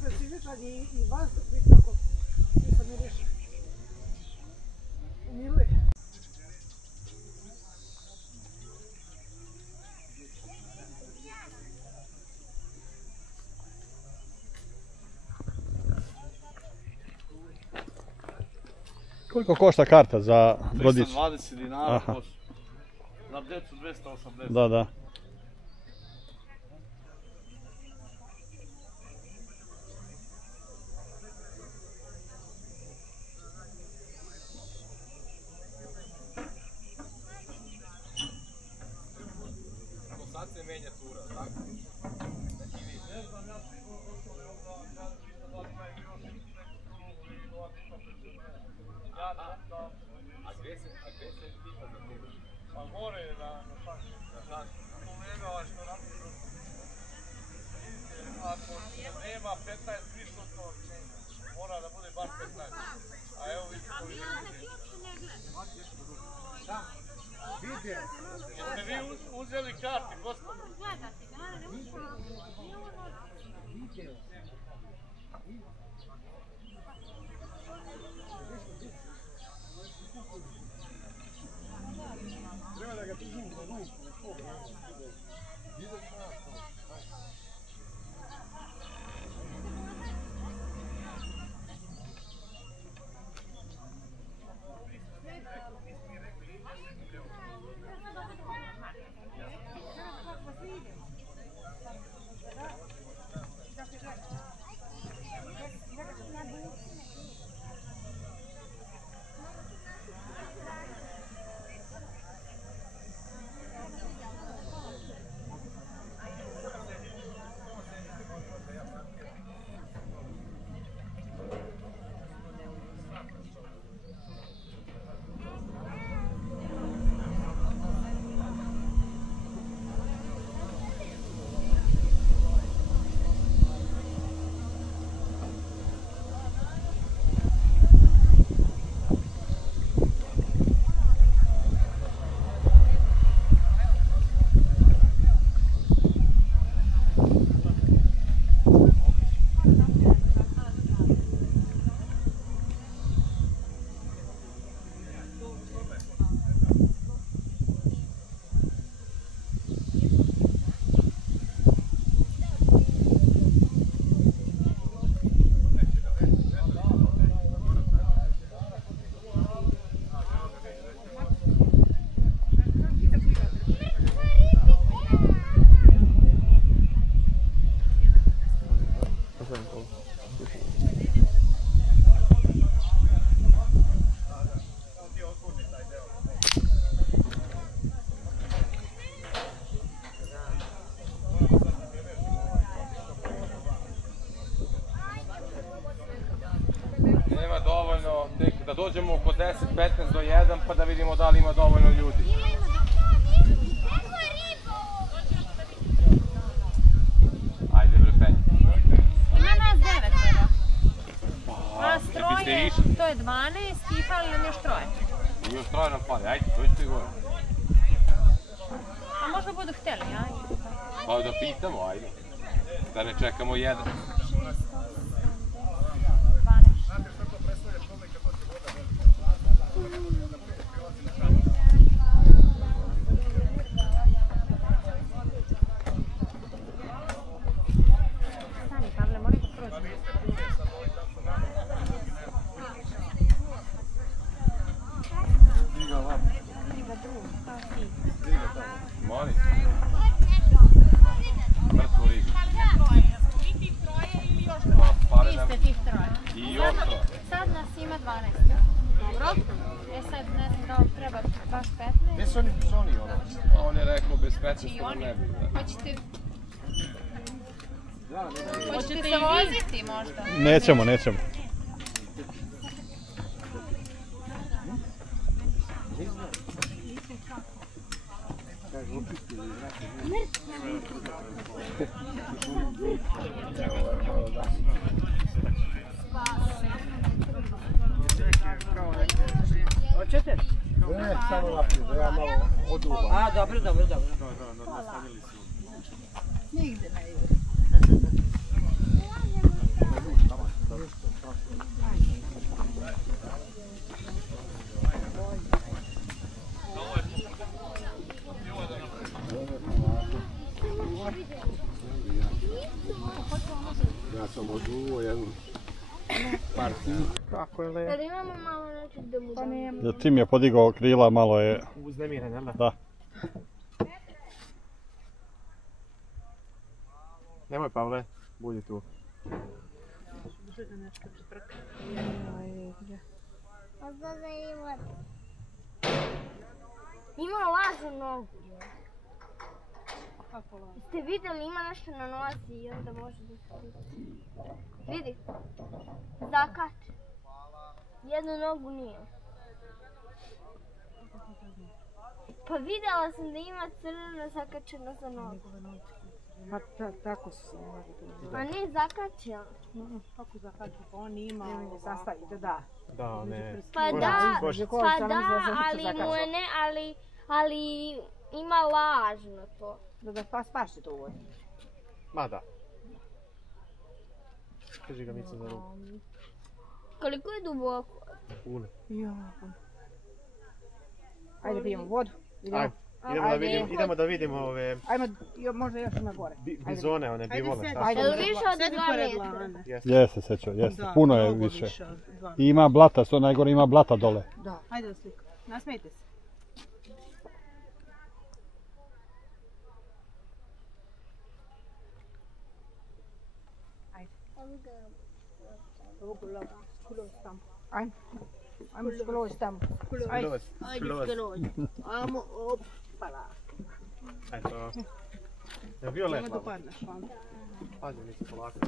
specifičan i vazduh biti tako, nisam mi rešao. Umiluje. Koliko košta karta za brodić? 320 dinara, na djecu 280. Da, da. Sad se menja tura, tako? Ne znam, ja sam došao i onda, ja mislim da ima još neku krugu ili ovako što ja da... A gdje se pita za tura? Pa gore je na šanku. Na šanku? Kolega ovaj što radi brzo. Ako nema 15 više od to, mora da bude bar 15. A evo vidite koji je. Da. Video. Jeste vi uzeli karti, gospod? Gledati, ne možemo. Video. Treba da ga držim za ruku. Nema dovoljno, tek da dođemo oko 10-15 do 1 pa da vidimo da li ima dovoljno ljudi. Ajde bre penj. Ima nas 9 treba. Nas Biste troje, išli? to je 12 i fali nam još troje. I još troje nam fali, ajde, dođite gore. A možda budu htjeli, ajde. Pa da pitamo, ajde. Da ne čekamo jedan. 12. Stani, Pavle, moraj da prođe. Diga vam. Diga drugu, kao ti. Diga tamo. Molim. Mrtvo ribi. Vi tih troje ili još troje? Vi ste tih troje. I još troje. Sad nas ima 12. Dobro. E sad ne znam da vam treba baš 15. Gdje su oni ono? On je rekao bez 15 što ne bi. Hoćete... Hoćete se voziti možda? Nećemo, nećemo. Hoćete? Ne, samo naprijed, da ja malo oduvam. A, dobro. Nigde ne ide. Ja sam oduo jednu partiju. Kako je lepo. Jel imamo malo nečeg da mu damo? Jer Tim je podigao krila, malo je... Uznemiren, jel da? Da. Nemoj Pavle, budi tu. A sad da ima... Ima lažu nogu. Ste vidjeli, ima nešto na nozi i onda može da se... Vidi. Zakače. Jednu nogu nije. Pa vidjela sam da ima crveno zakačeno za nogu. Pa tako su ne mogu to. A nije zakačeno. Kako zakaču? Pa on ima sastavite, da. Da, ne. Pa da, ali ima lažno to. Da pa spaši to uvoj. Ma da. Drži ga Mica za ruku. Koliko je duboko? Puno. Ajde pijemo vodu. Ajde. Idemo da vidimo ove Ajmo, možda još ima gore. bizone, one bivole. Jel više od 2 metra? Jeste, Sečo, jeste. Puno je više. I ima blata, što najgore ima blata dole. Da. Ajde da sliku. Nasmijte se. Ajmo skroz tamo. Ajmo, opala. Eto. Je bio let malo? Pazi, Mica, polako.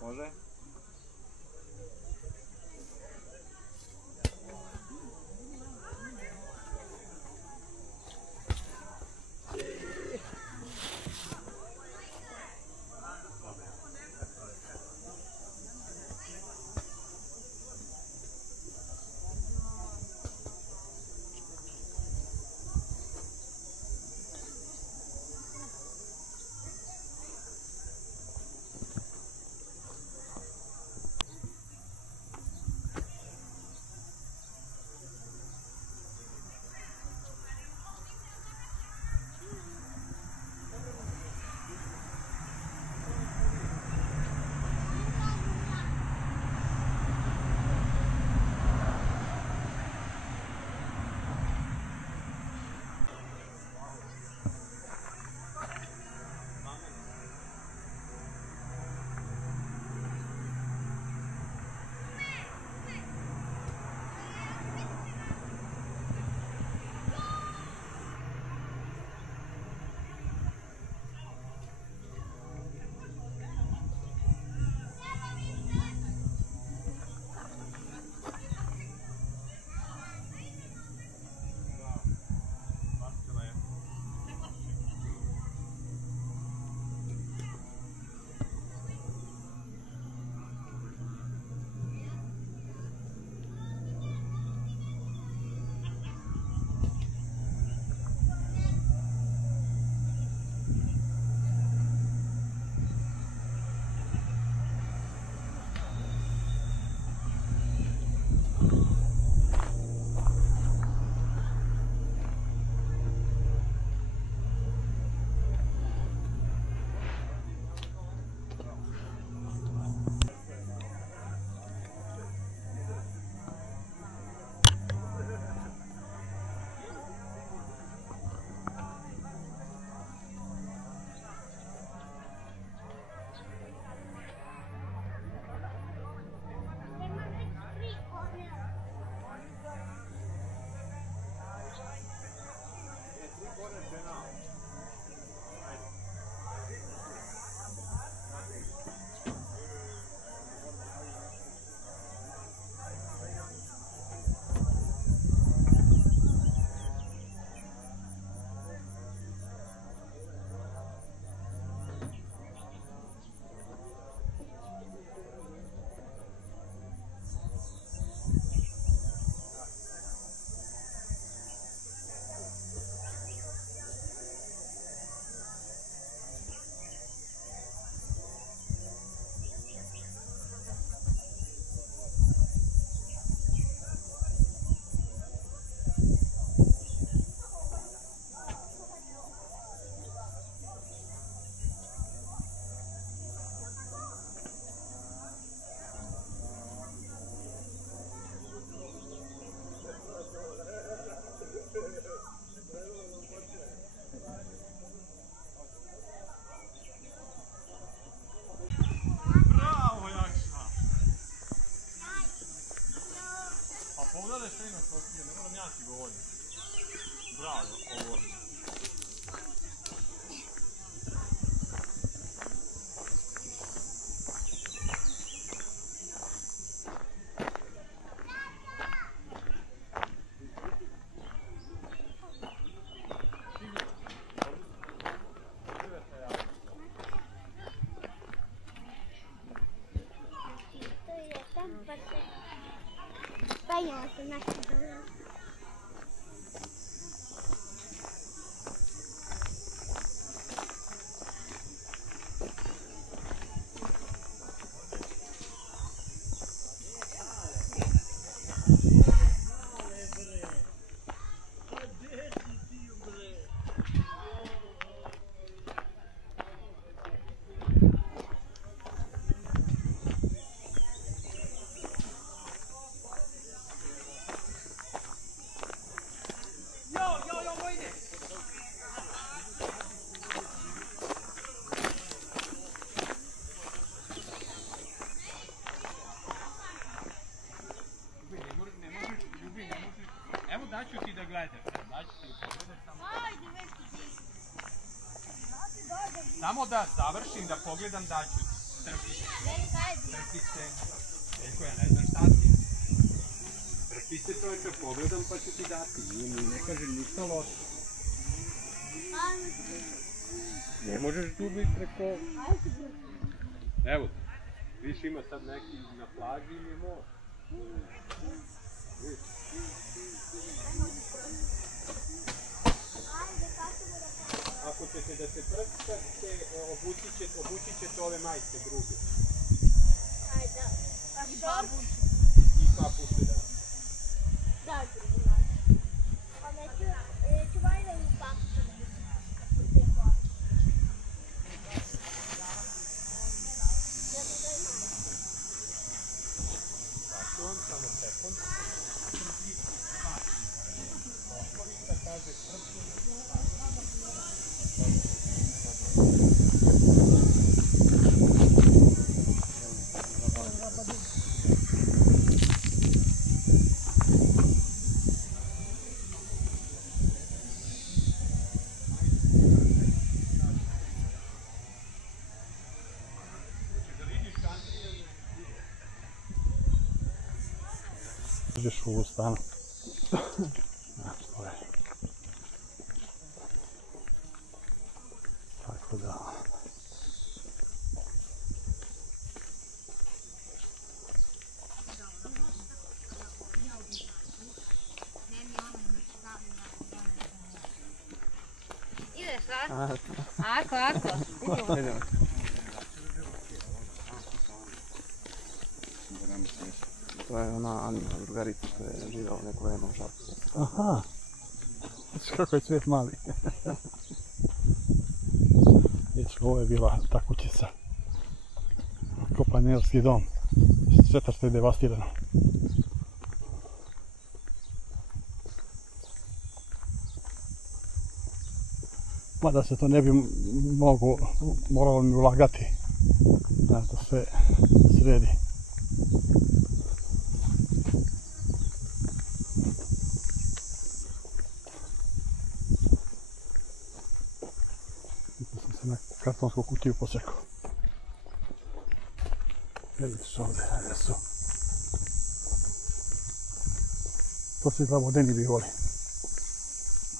Može? Penjamo se naći dole. Samo da završim, da pogledam da ću trpi se. Veljko, ja ne znam šta ti. Trpi se čovječe, pogledam pa ću ti dati. Ne kažem ništa loše. Ne možeš dubiti preko... Evo, viš ima sad neki na plaži ili je more. Ako ćete da se prskate, obući ćete ove majke druge. Ajde. A što? I papuče, da. Da, drugi način. A neću valjda u papuče. Samo sekund. Poslovica kaže Uđeš u stanu. To je. Tako da... Ideš, a? Ako. To je ona Anina drugarica koja je živjela u neko vreme u Šapcu. Aha! Znači kako je svijet mali. Vidite, ovo je bila ta kućica. Kopanjerski dom. Sve što je devastirano. Mada se to ne bi moralo mi ulagati da to sve sredi. Na kartonsku kutiju posekao. Vidiš ovdje, gdje su. To se izgleda vodeni bi voli.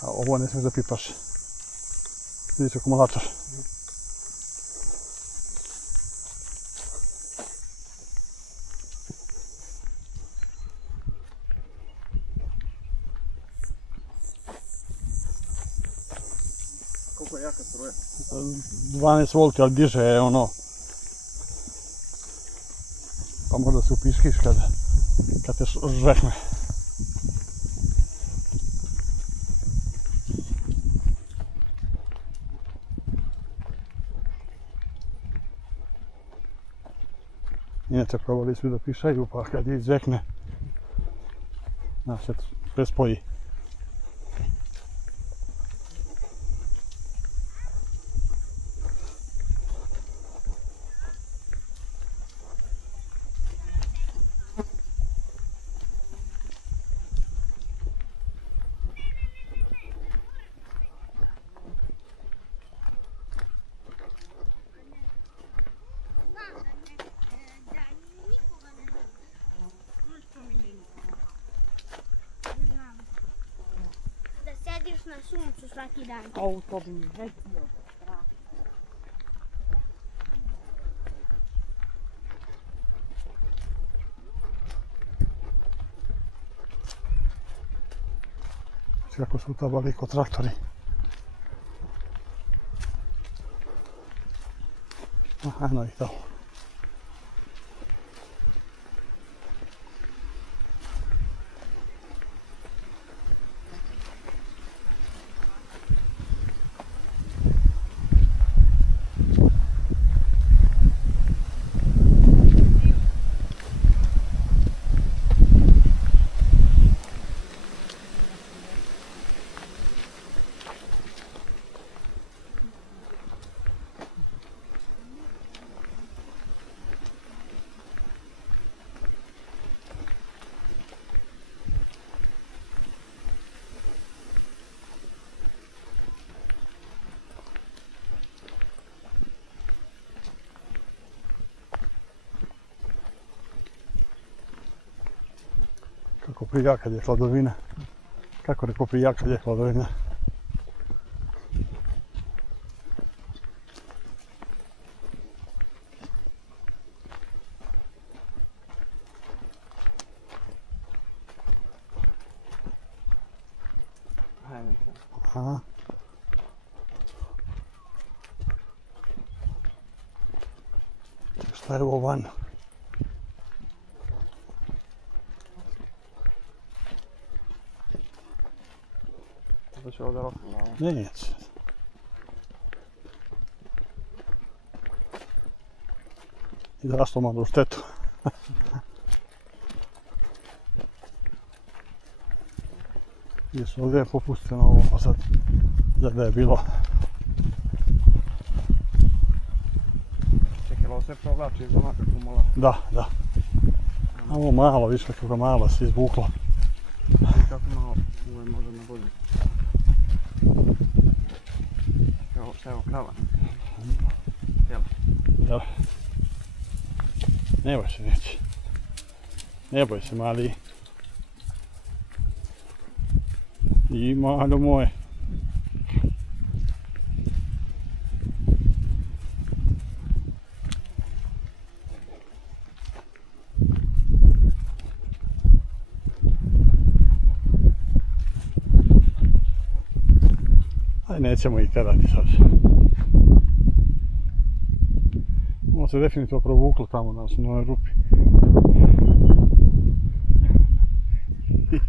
A ovo ne smiješ da pipaš. Vidiš akumulator. Koliko je jaka struja? 12 volti, ali diže ono. Pa možda se upiškiš kad te žvekne. Inače probali su da pišaju, pa kad je izvekne, se prespoji. Sediš na suncu svaki dan. Au, to bi mi već bio strah. Kako su utabali kod traktori. Aha, eno ih tamo. Kako prija kad je hladovina. Kako neko prija kad je hladovina. Aha. Šta je ovo van? To će ovdje rokno, Neće. I zašto malo u štetu? I su ovdje popusteno ovo, pa sad da je bilo. Čekaj, ovo sve provlači iz onaka kumula. Da, da. A ovo malo, viš kako ga malo se izvuklo. Kako malo, ovo je možda na bolje. Šta je ovo, krava? Jel? Da. Ne boj se, neće. Ne boj se, mali. I malo moje. Aj, nećemo ih terati sad. Ovo se definitivno provuklo tamo na osnovnoj rupi.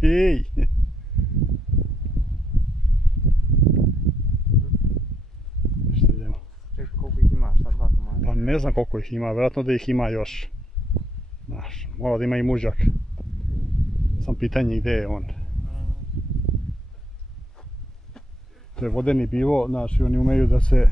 Hej! Ništa idemo. Čekaj, koliko ih ima, šta 2 komada? Pa ne znam koliko ih ima, vjerojatno da ih ima još. Znaš, mora da ima i mužjak. Sam pitanje gdje je on. To je vodeni bivo, znaš, i oni umeju da se